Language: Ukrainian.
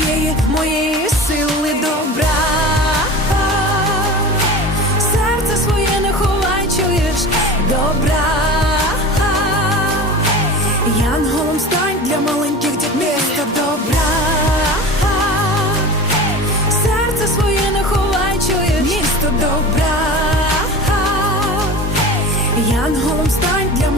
твоєї, моєї сили добра, серце своє не ховай, чуєш добра, янголом стань для маленьких дітьми, та добра, серце своє не ховай, чуєш місто добра, янголом стань для маленьких